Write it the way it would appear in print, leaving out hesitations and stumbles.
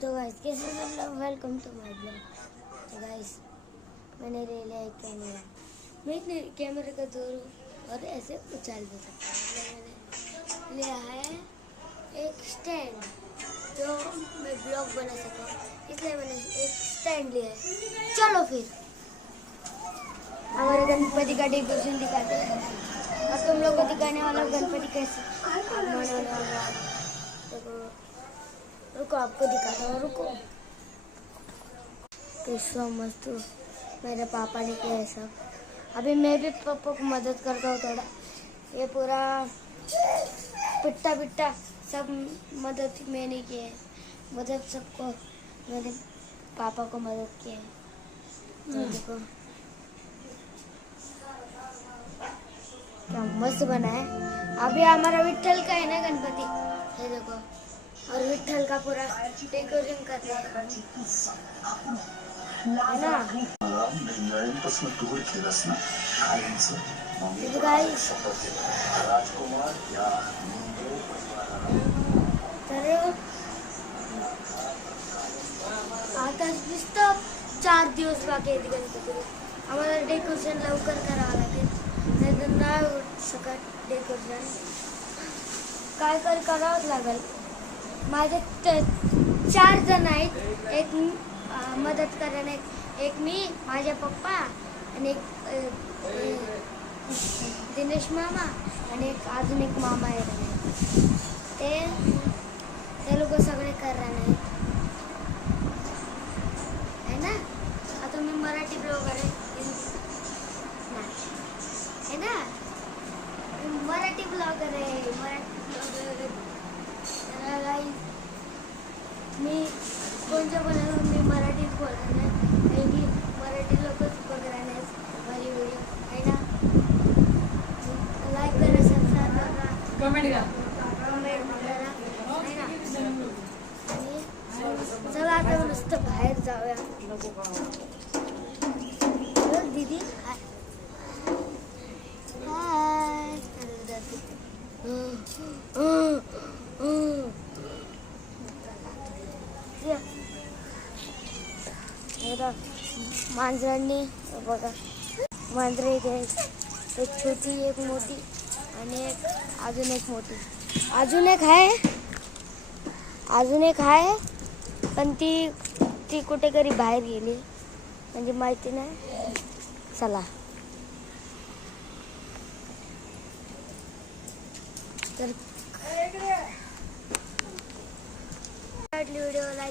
तो गाइस कैसे सब लोग वेलकम टू माय ब्लॉग। तो गाइस मैंने ले लिया एक कैमरा। मैं इतने कैमरे का दूर और ऐसे उछाल दे सकता हूँ। मैंने लिया है एक स्टैंड जो मैं ब्लॉग बना सकूँ, इसलिए मैंने एक स्टैंड लिया है। चलो फिर हमारे गणपति का डेकोरेशन दिखाते हैं और तुम लोग को दिखाने वाला गणपति कैसे आगमन होने वाला है। देखो रुको आपको दिखाता हूँ, रुको। कैसा मस्त मेरे पापा ने किया है सब। अभी मैं भी पापा को मदद करता हूँ थोड़ा। ये पूरा पिट्टा पिट्टा सब मदद मैंने की है, मतलब सबको मेरे पापा को मदद की है। तो देखो क्या मस्त बना है। अभी हमारा विट्ठल का है ना गणपति, ये देखो, और विट्ठल का पूरा डेकोरेशन कर रहे हैं, है ना। तो गाइस तर आता नुसतं 4 दिवस बाकी आहेत गणपतीला. आम्हाला डेकोरेशन लवकर करावं लागेल, नाहीतर नाही होत सकट डेकोरेशन. काय करावंच लागेल. माझे 4 जण आहेत, एक मदत करायला, एक मी, माझे पप्पा आणि एक दिनेश मामा आणि एक अजून एक मामा आहे. ते लोक सगळे करणार आहेत, है ना. आता मी मराठी ब्लॉगर आहे ना, मराठी ब्लॉगर आहे, मी कोणत्या बोलायला मी मराठीत बोलणार नाही, कारण की मराठी लोकच बघणार नाही माझी व्हिडिओ, आहे ना. लाईक करा, सबस्क्राईब करा, कमेंट करा, आहे ना. आणि चला आता नुसतं बाहेर जाऊया. दीदी हाय मांजरांनी बघा, मांजरे इथे एक छोटी, एक मोठी आणि एक अजून एक मोठी, अजून एक आहे पण ती कुठेतरी बाहेर गेली, म्हणजे माहिती नाही. चला तर व्हिडिओ लाईक